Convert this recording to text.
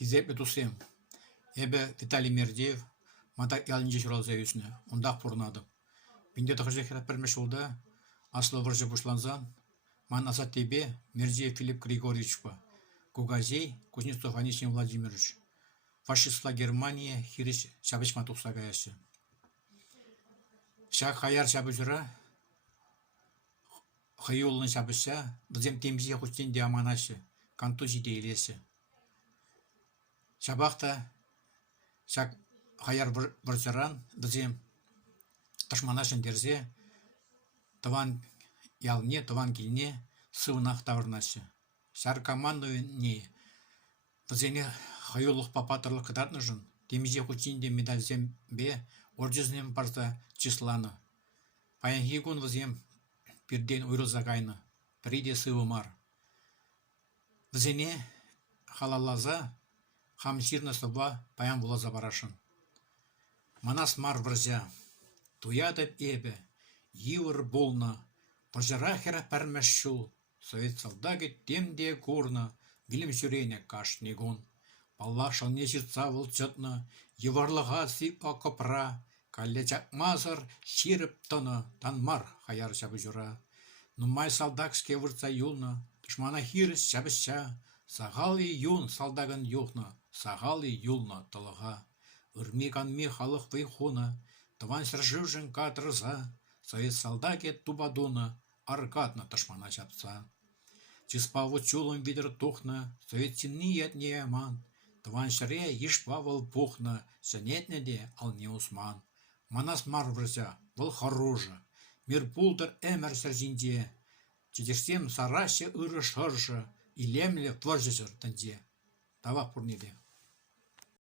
Хизепе тусем. Эбе Виталий Мердеев, мата ялынче чуралза үсіне, ондақ пұрнадым. Бінде тұқыжы хераппермеш олда, аслы выржы бұшланзан, ман асат тебе Мердеев Филипп Григорьевич па, Гугазей Кузнецов Анисим Владимирович. Фашистла Германия хириш шабышма тұқса гаясы. Шақ хаяр шабыжыра, хыйулын шабыша, бізем темзе құстен де аманашы, кантузи де елесі. Шабақта шақ хаяр бұрзыран, бізем ташманашын дерзе, тыван ялне, тыван келне, сывынақ тавырнашы. Шар команду не, бізене хыйулық папатырлық кыдатны жын, темзе құстен де медальзем бе, ордезнем барса числаны. Паянхигун бізем бірден уйрылза кайны, приде сывы мар. Бізене халалаза, хамсирна соба паян булаза барашын. Манас мар врзя, туядып эбе, йывыр болна, пожыра хера пәрмәш шул, совет солдаги темде курна, вилім сүрейне каш негон. Палла шалне жирца волчатна, йыварлыға си окопра, калле чакмазыр ширіп тыны, танмар хаяр шабы жура. Нумай солдак скевырца юлна, душмана хиріс шабыша, сағалы юн салдагын юхна, сағалы юлна тылыға. Үрмеканме халық вайхуна, тыван сыржывжын катрыза, совет солдаге тубадуна, аркадна душмана чапса. Чиспаву чулым видер тухна, совет синни ятне аман, тыван шыре ешпавыл пухна, сенетнеде ал не усман. Манас мар врзя, выл харужа, мир пулдыр эмер сәрзинде, чедерсем сараще ыры шыржы, илемле вложжыр тінде. Тавақ пурнеде.